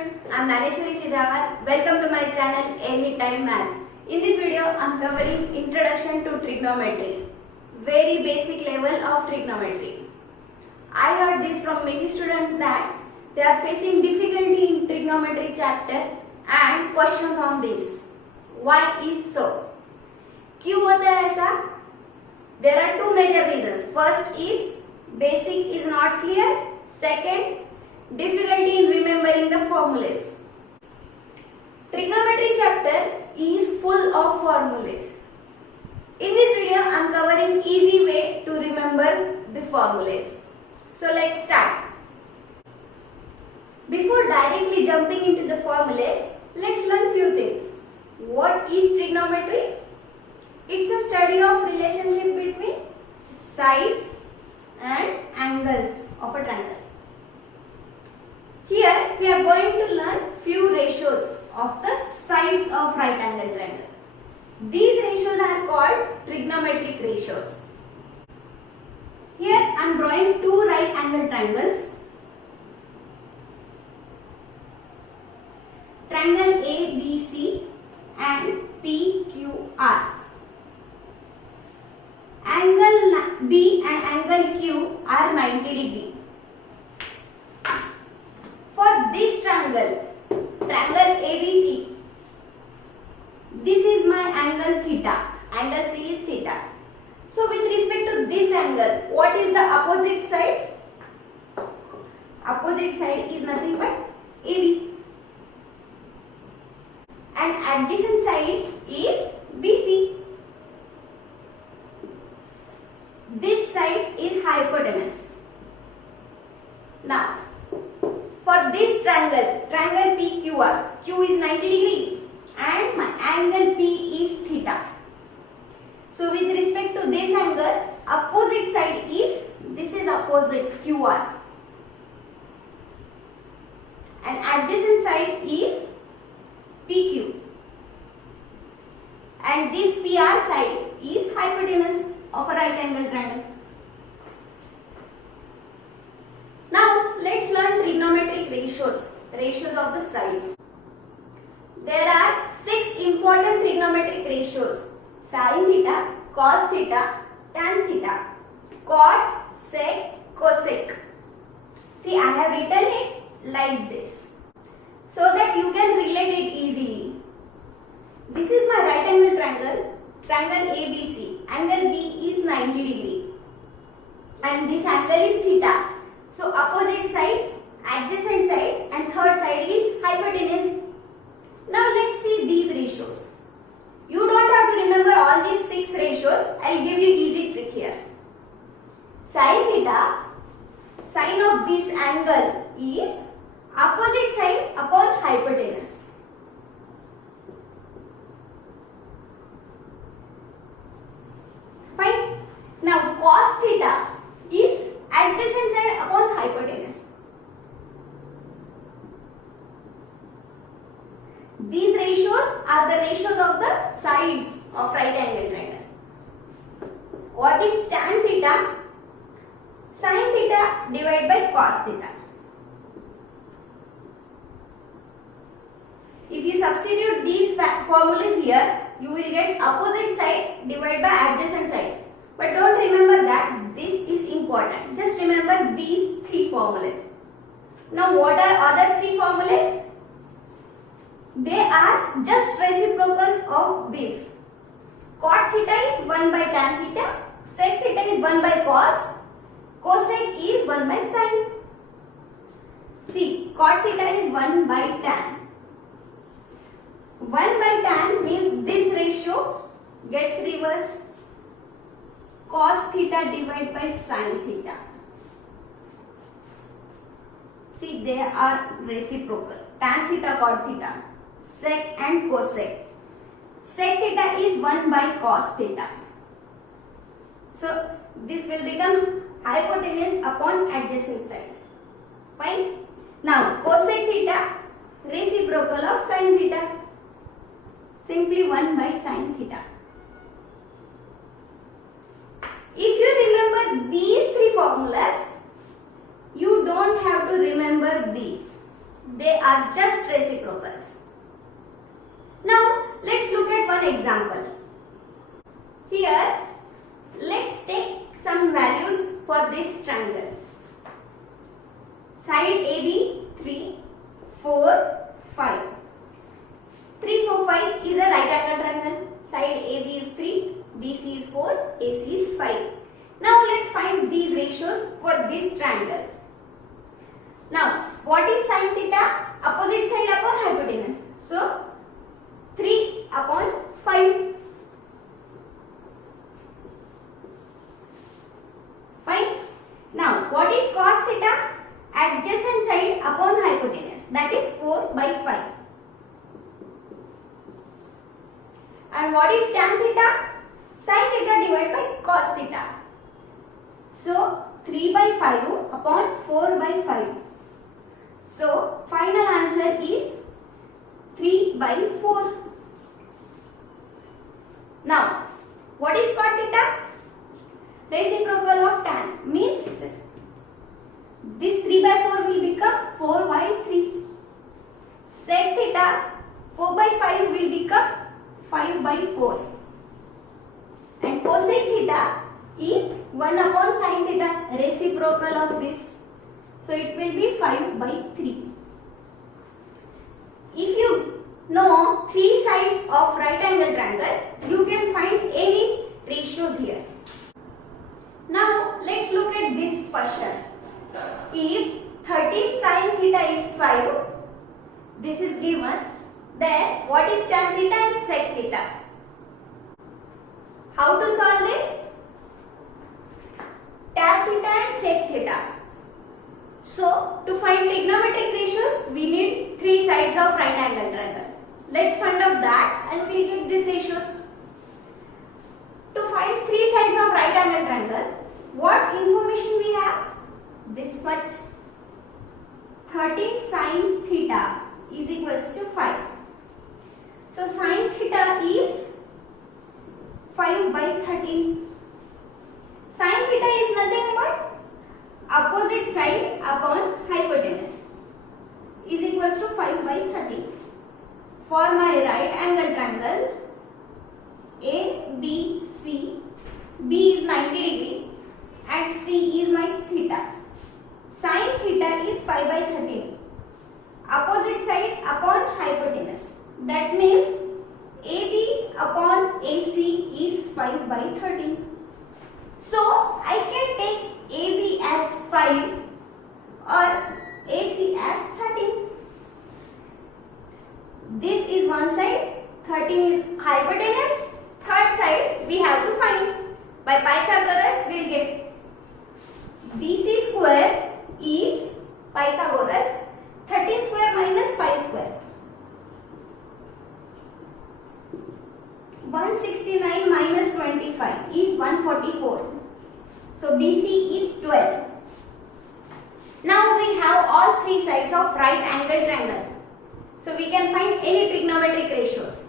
students, I am Naneshwari Chidawar. Welcome to my channel Anytime Maths. In this video, I am covering Introduction to Trigonometry, very basic level of trigonometry. I heard this from many students that they are facing difficulty in trigonometry chapter and questions on this. Why is so? क्यों होता है ऐसा? There are two major reasons. First is basic is not clear. Second, difficulty in remembering the formulas. Trigonometry chapter is full of formulas. In this video, I am covering easy way to remember the formulas. So let's start. Before directly jumping into the formulas, let's learn few things. What is trigonometry? It's a study of relationship between sides and angles of a triangle. Here we are going to learn few ratios of the sides of right angle triangle. These ratios are called trigonometric ratios. Here I am drawing two right angle triangles. Triangle ABC and PQR. Angle B and angle Q are 90 degree. For this triangle ABC, this is my angle theta, angle C is theta. So with respect to this angle, what is the opposite side? Opposite side is nothing but AB. And adjacent side is BC. This side is hypotenuse. Now, for this triangle PQR, Q is 90 degree and my angle P is theta. So with respect to this angle, opposite side is, this is opposite QR. And adjacent side is PQ. And this PR side is hypotenuse of a right angle triangle. Now let's learn trigonometric ratios of the sides. There are 6 important trigonometric ratios: sin theta, cos theta, tan theta, cot, sec, cosec. See, I have written it like this so that you can relate it easily. This is my right angle triangle, triangle ABC. Angle B is 90 degree and this angle is theta. So opposite side, adjacent side and third side is hypotenuse. Now let's see these ratios. You don't have to remember all these 6 ratios. I will give you easy trick here. Sin theta, sine of this angle is opposite side upon hypotenuse. Fine. Now cos theta is adjacent side upon hypotenuse. These ratios are the ratios of the sides of right angle triangle. What is tan theta? Sin theta divided by cos theta. If you substitute these formulas here, you will get opposite side divided by adjacent side. But don't remember that, this is important. Just remember these 3 formulas. Now what are other 3 formulas? They are just reciprocals of this. Cot theta is 1 by tan theta, sec theta is 1 by cos, cosec is 1 by sin. See, cot theta is 1 by tan. 1 by tan means this ratio gets reversed. Cos theta divided by sin theta. See, they are reciprocal. Tan theta, cot theta, sec and cosec. Sec theta is 1 by cos theta. So this will become hypotenuse upon adjacent side. Fine. Now cosec theta, reciprocal of sin theta. Simply 1 by sin theta. If you remember these 3 formulas, you don't have to remember these. They are just reciprocals. Now let's look at one example. Here let's take some values for this triangle. Side AB 3, 4, 5. 3, 4, 5 is a right angle triangle. Side AB is 3, BC is 4, AC is 5. Now let's find these ratios for this triangle. Now what is sin theta? Opposite side upon hypotenuse. So 3 upon 5. Fine. Now what is cos theta? Adjacent side upon hypotenuse, that is 4 by 5. And what is tan theta? Sin theta divided by cos theta. So 3 by 5 upon 4 by 5. So final answer is 3 by 4. Now what is cot theta? Reciprocal of tan, means this 3 by 4 will become 4 by 3. Sec theta, 4 by 5 will become 5 by 4. And cosec theta is 1 upon sin theta, reciprocal of this. So it will be 5 by 3. If you know 3 sides of right angle triangle, you can find any ratios here. Now let's look at this question. If 13 sin theta is 5, this is given, then what is tan theta and sec theta? How to solve this? Tan theta and sec theta. So to find trigonometric ratios, we need 3 sides of right angle triangle. Let's find out that and we'll get these ratios. To find 3 sides of right angle triangle, what information we have? This much. 13 sin theta is equals to 5. So sin theta is 5 by 13. Sin theta is nothing but opposite side upon hypotenuse is equals to 5 by 13. For my right angle triangle ABC, B is 90 degree and C is my theta. Sin theta is 5 by 13. Opposite side upon hypotenuse. That means AB upon AC is 5 by 13. So I can take AB as 5 or AC as 13. This is one side, 13 is hypotenuse. Third side we have to find. By Pythagoras we will get BC square is Pythagoras 13 square minus 5 square. 169 minus 25 is 144. So BC is 12. Now we have all 3 sides of right angle triangle. So we can find any trigonometric ratios.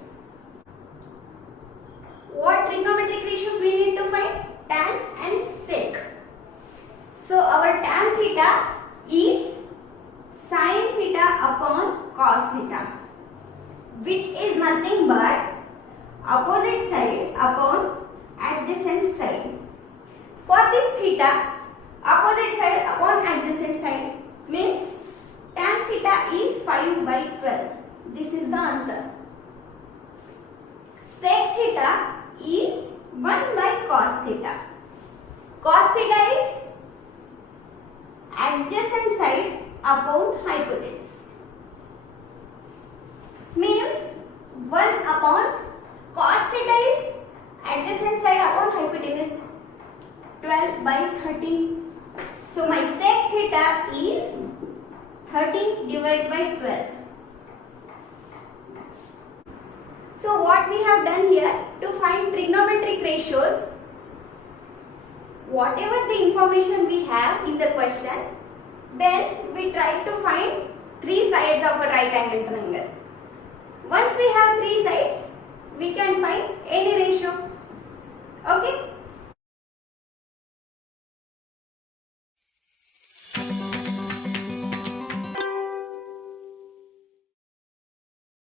What trigonometric ratios we need to find? Tan and sec. So our tan theta is sin theta upon cos theta, which is nothing but opposite side upon adjacent side. For this theta, opposite side upon adjacent side means tan theta is 5 by 12. This is the answer. Sec theta is 1 by cos theta. Cos theta is adjacent side upon hypotenuse. Means 1 upon cos theta is adjacent side upon hypotenuse, 12 by 13. So my sec theta is 13 divided by 12. So what we have done here, to find trigonometric ratios, whatever the information we have in the question, then we try to find 3 sides of a right angle triangle. Once we have 3 sides, we can find any ratio. Okay.